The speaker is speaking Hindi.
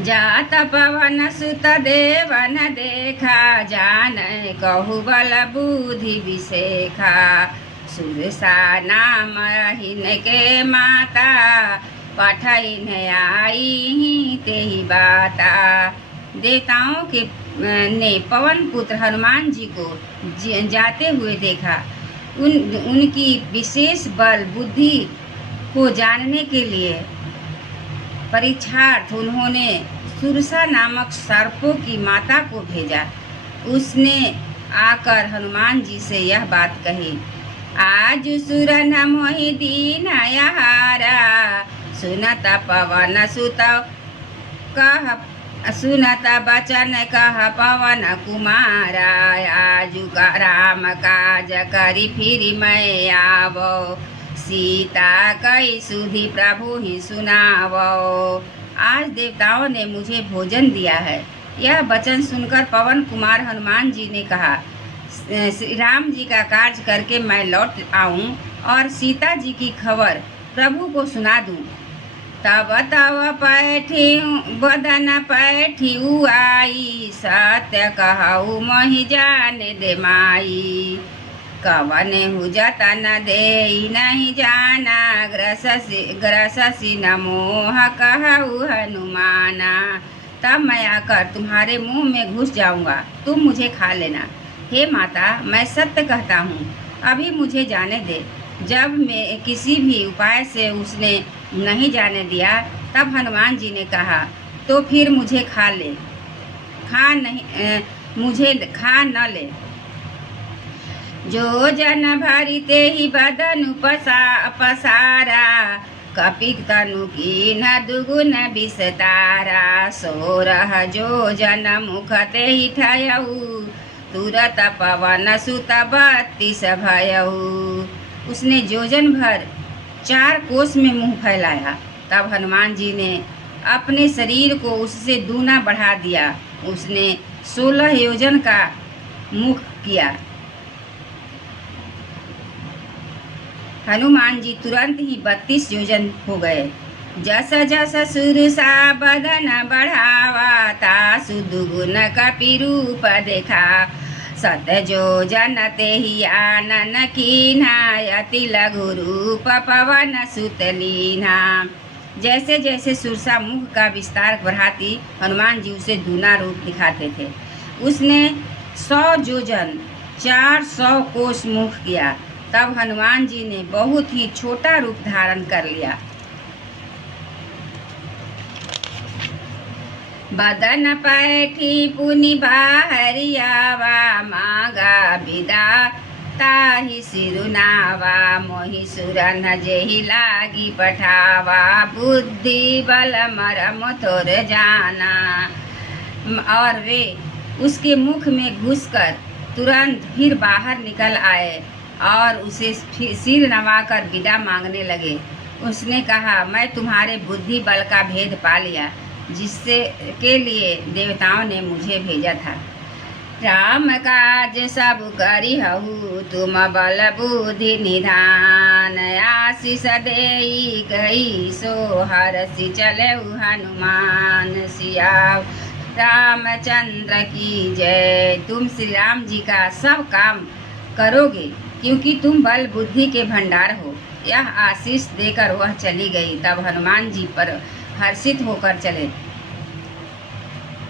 जात पवन सुत देवन देखा, जान कहु बल बुद्धि विशेखा। सुरसा नाम हिनके माता, पठैन आई तेहि बाता। देवताओं के ने पवन पुत्र हनुमान जी को जाते हुए देखा। उनकी विशेष बल बुद्धि को जानने के लिए परीक्षार्थ उन्होंने सुरसा नामक सर्पों की माता को भेजा। उसने आकर हनुमान जी से यह बात कही, आज सुर न मोहि दीन यहारा, सुनत पवन सुत कह सुनत बचन कह पवन कुमारा। आजु का राम काज करी फिर मैं आवो, सीता कई सुधि प्रभु ही सुनावो। आज देवताओं ने मुझे भोजन दिया है। यह वचन सुनकर पवन कुमार हनुमान जी ने कहा, श्री राम जी का कार्य करके मैं लौट आऊं और सीता जी की खबर प्रभु को सुना दूं। तब तब पैठी बदन पैठी आई, सत्य कहू मोहि जाने दे माई। कवन हु जतन दे नहीं जाना, ग्रससी न मोह कहू हनुमाना। तब मैं आकर तुम्हारे मुंह में घुस जाऊंगा, तुम मुझे खा लेना। हे माता, मैं सत्य कहता हूँ, अभी मुझे जाने दे। जब मैं किसी भी उपाय से उसने नहीं जाने दिया, तब हनुमान जी ने कहा, तो फिर मुझे खा ले, मुझे खा न ले। जो जन भरी ते ही बदन पसारा, कपिक तनु की न दुगुन विस्तारा। सोरह जो जन मुख ते ही ठयऊ, तुरत पवन सुत 32 भयऊ। उसने जोजन भर 4 कोस में मुंह फैलाया। तब हनुमान जी ने अपने शरीर को उससे दूना बढ़ा दिया। उसने 16 योजन का मुख किया। हनुमान जी तुरंत ही 32 योजन हो गए। जस जस सुरसा बदन बढ़ावा, तासु दुगुन कपि रूप देखा। सत जो जन ते ही आनन कीन्हा, अति लघु रूप पवन सुत लीन्हा। जैसे जैसे सुरसा मुख का विस्तार बढ़ाती, हनुमान जी उसे दूना रूप दिखाते थे। उसने 100 योजन 400 कोस मुख किया। तब हनुमान जी ने बहुत ही छोटा रूप धारण कर लिया। बदन पैठी पुनि बाहरियावा, मांगा विदा ताहि सिरुनावा। मोहि सुरन जेहि लागी पठावा, बुद्धि बल मरम थोर जाना। और वे उसके मुख में घुसकर तुरंत फिर बाहर निकल आए और उसे सिर नवाकर विदा मांगने लगे। उसने कहा, मैं तुम्हारे बुद्धि बल का भेद पा लिया, जिससे के लिए देवताओं ने मुझे भेजा था। राम काज सब करिहु, तुम बल बुद्धि निधान। आशीष देई गई सो हरषि चलेउ हनुमान। सियाव रामचंद्र की जय। तुम श्री राम जी का सब काम करोगे, क्योंकि तुम बल बुद्धि के भंडार हो। यह आशीष देकर वह चली गई। तब हनुमान जी पर हर्षित होकर चले।